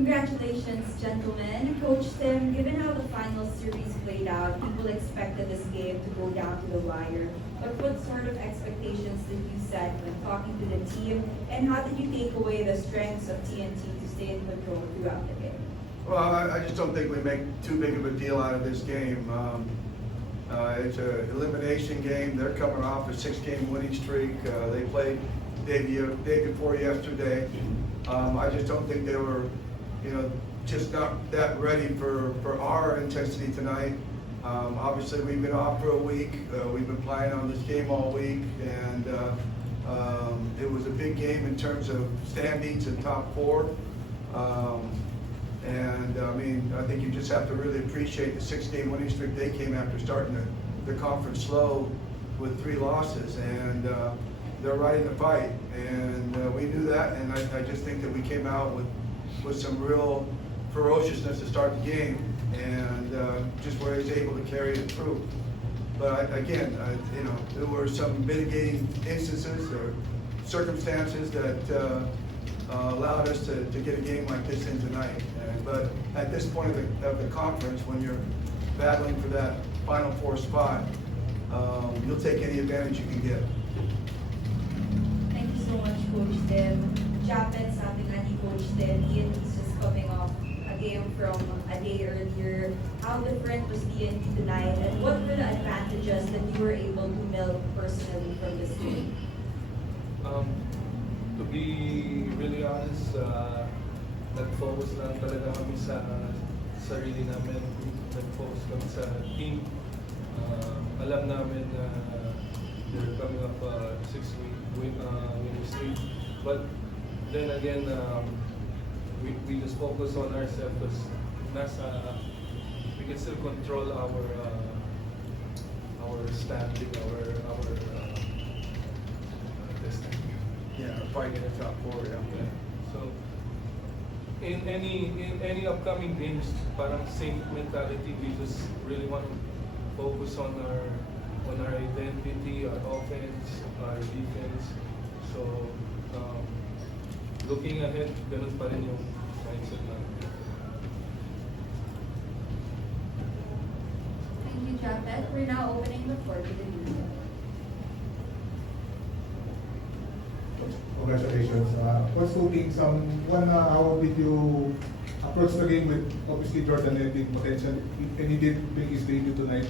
Congratulations, gentlemen. Coach Tim, given how the final series played out, people expected this game to go down to the wire. But what sort of expectations did you set when talking to the team, and how did you take away the strengths of TNT to stay in control throughout the game? Well, I just don't think we make too big of a deal out of this game. It's an elimination game. They're coming off a 6-game winning streak. They played day before yesterday. I just don't think they were, just not that ready for our intensity tonight. Obviously, we've been off for a week. We've been playing on this game all week, and it was a big game in terms of standings and top four. I think you just have to really appreciate the 6-game winning streak they came after starting the conference slow with 3 losses, and they're right in the fight, and we knew that, and I just think that we came out with some real ferociousness to start the game, and just were able to carry it through. But again, there were some mitigating instances or circumstances that allowed us to get a game like this in tonight. But at this point of the conference, when you're battling for that Final Four spot, you'll take any advantage you can get. Thank you so much, Coach Tim. Japeth, sabi nga ni Coach Tim, TNT's just coming off a game from a day earlier. How different was TNT tonight, and what were the advantages that you were able to milk personally from this game? To be really honest, nag-focus lang talaga kami sa sarili namin, nag-focus kami sa team. Alam namin na they're coming up 6-week winning streak, but then again, we just focus on ourselves because we can still control our standing, our destiny. Yeah, fighting in the top 4, yeah. So in any upcoming games, parang same mentality. We just really want to focus on our identity, our offense, our defense. So looking ahead, ganun pa rin yung mindset namin. Thank you, Japeth. We're now opening the floor to the media. Congratulations. What's two things? One, how did you approach the game with obviously Jordan had big potential, and he did make his debut tonight.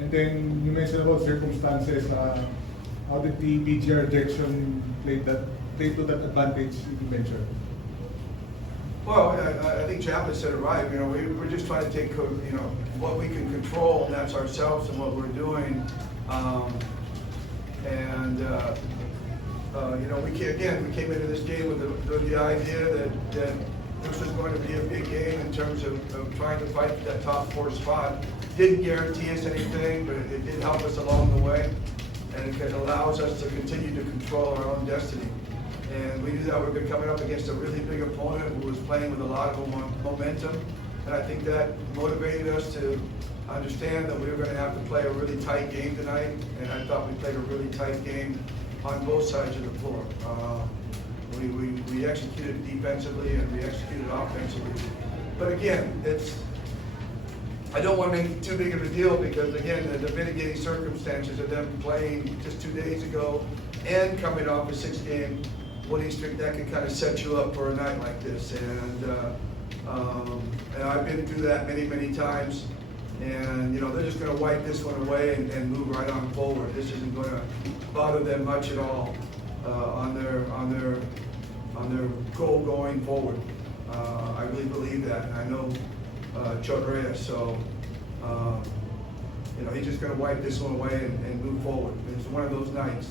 And then you mentioned about circumstances. How did the BGR rejection play to that advantage you mentioned? Well, I think Japeth said it right. We're just trying to take what we can control, and that's ourselves and what we're doing. We came into this game with the idea that this was going to be a big game in terms of trying to fight for that top 4 spot. Didn't guarantee us anything, but it did help us along the way, and it allows us to continue to control our own destiny. And we knew that we were coming up against a really big opponent who was playing with a lot of momentum, and I think that motivated us to understand that we were going to have to play a really tight game tonight, and I thought we played a really tight game on both sides of the floor. We executed defensively and we executed offensively. But again, I don't want to make it too big of a deal because again, the mitigating circumstances of them playing just 2 days ago and coming off a 6-game winning streak, that can kind of set you up for a night like this. And I've been through that many times. And they're just going to wipe this one away and move right on forward. This isn't going to bother them much at all on their goal going forward. I really believe that, and I know Chuck Reyes. So he's just going to wipe this one away and move forward. It's one of those nights,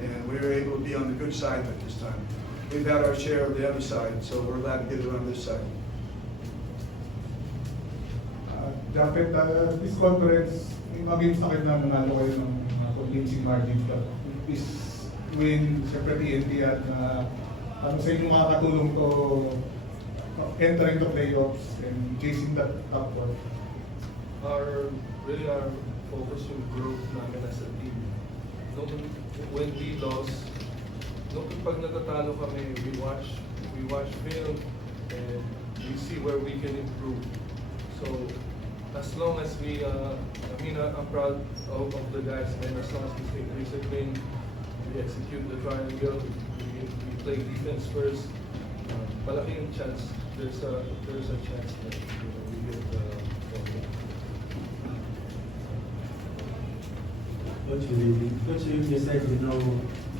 and we were able to be on the good side of it this time. We've had our share of the other side, so we're glad to get it on this side. Japeth, this conference, may mga games na kayo na nanalo kayo ng convincing margin. This win, siyempre TNT at ano sa inyo makakatulong to entering the playoffs and chasing that top 4? Our focus yung growth namin as a team. When we lost, pag natatalo kami, we watch film and we we see where we can improve. So as long as we, I'm proud of the guys, man. As long as we stay disciplined, we execute the triangle, we play defense first. Malaking chance. There's a chance that we get the game. Coach, you said you know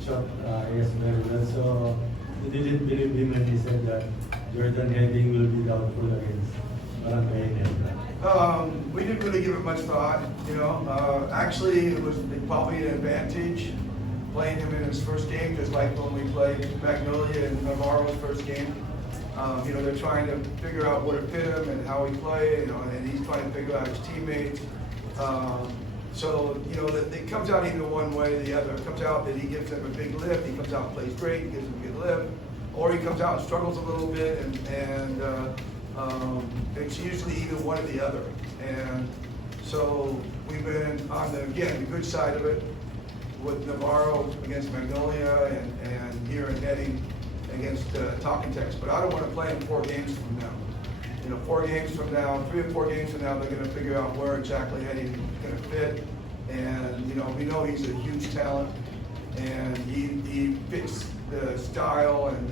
shot AS very well, so you didn't believe him when he said that Jordan Heading will be doubtful against Barangay Ginebra. We didn't really give it much thought, you know. Actually, it was probably an advantage playing him in his first game, just like when we played Magnolia in Navarro's first game. You know, they're trying to figure out where to fit him and how he play, you know, and he's trying to figure out his teammates. So, you know, it comes out either one way or the other. It comes out that he gives them a big lift, he comes out and plays great, he gives them a good lift, or he comes out and struggles a little bit, and it's usually either one or the other. And so we've been on the good side of it with Navarro against Magnolia and here in Heading against Talking Tex. But I don't want to play him 4 games from now. You know, 4 games from now, 3 or 4 games from now, they're going to figure out where exactly Heading is going to fit. And, you know, we know he's a huge talent, and he fits the style and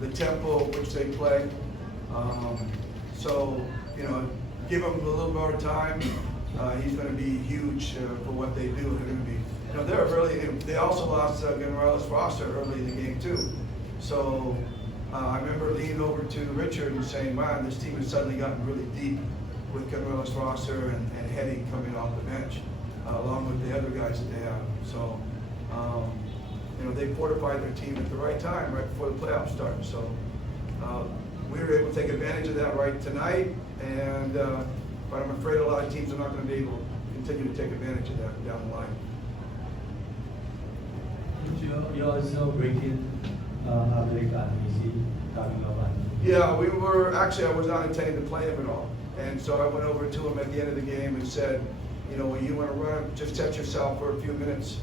the tempo which they play. So, you know, give him a little more time. He's going to be huge for what they do. They're going to be, you know, they also lost Ginebra roster early in the game too. So I remember leaning over to Richard and saying, "Man, this team has suddenly gotten really deep with Ginebra roster and Heading coming off the bench, along with the other guys that they have." So you know, they fortified their team at the right time, right before the playoffs start. So we were able to take advantage of that right tonight, and but I'm afraid a lot of teams are not going to be able to continue to take advantage of that down the line. You also break in Abrik and Easy coming up on. Yeah, I was not intending to play him at all. And so I went over to him at the end of the game and said, you know, when you want to run, just test yourself for a few minutes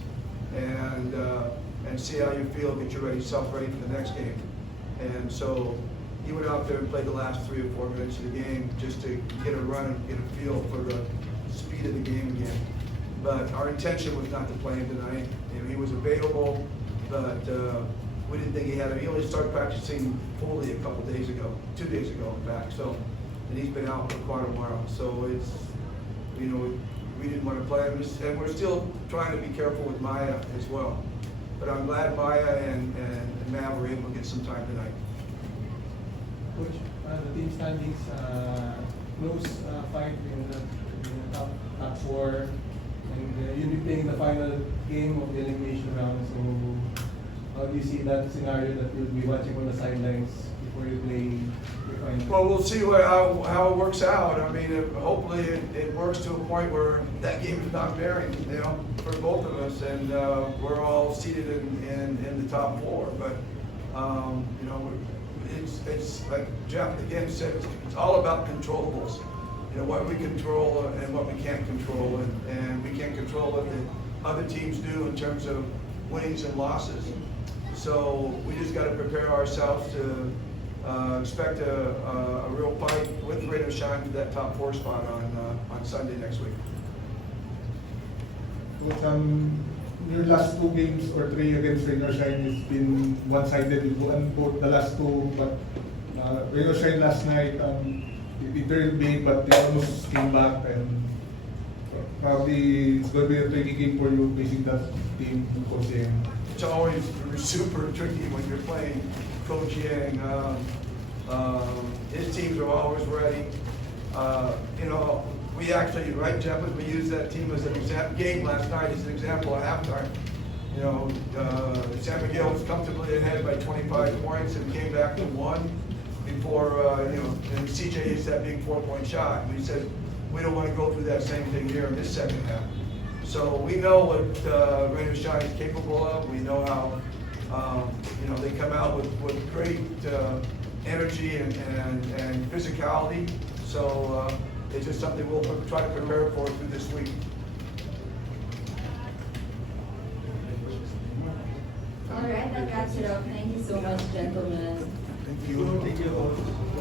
and see how you feel, get yourself ready for the next game. And so he went out there and played the last 3 or 4 minutes of the game just to get a run and get a feel for the speed of the game again. But our intention was not to play him tonight. You know, he was available, but we didn't think he had it. He only started practicing fully a couple days ago, 2 days ago in fact. So, and he's been out for quite a while. So it's, you know, we didn't want to play him, and we're still trying to be careful with Maya as well. But I'm glad Maya and Mav were able to get some time tonight. Coach, the team standings, close fight in the top 4, and you'll be playing the final game of the elimination round. So, how do you see that scenario that you'll be watching on the sidelines before you play your final? Well, we'll see how it works out. I mean, hopefully it works to a point where that game is not bearing, you know, for both of us, and we're all seated in the top 4. But you know, it's like Jeff again said, it's all about controllables. You know, what we control and what we can't control, and we can't control what the other teams do in terms of winnings and losses. So we just got to prepare ourselves to expect a real fight with Rain or Shine for that top 4 spot on Sunday next week. Coach, your last 2 games or 3 against Rain or Shine has been one-sided. You won both the last 2, but Rain or Shine last night, it turned big, but they almost came back, and probably it's going to be a tricky game for you facing that team, Coach Yang. It's always super tricky when you're playing Coach Yang. His teams are always ready. You know, we actually, right, Japeth, we used that team as an example. Game last night as an example at halftime. You know, San Miguel was comfortably ahead by 25 points and came back to 1 before, you know, and CJ hits that big 4-point shot. And we said, we don't want to go through that same thing here in this second half. So we know what Rain or Shine is capable of. We know how, you know, they come out with great energy and physicality. So it's just something we'll try to prepare for through this week. All right, that wraps it up. Thank you so much, gentlemen. Thank you. Thank you.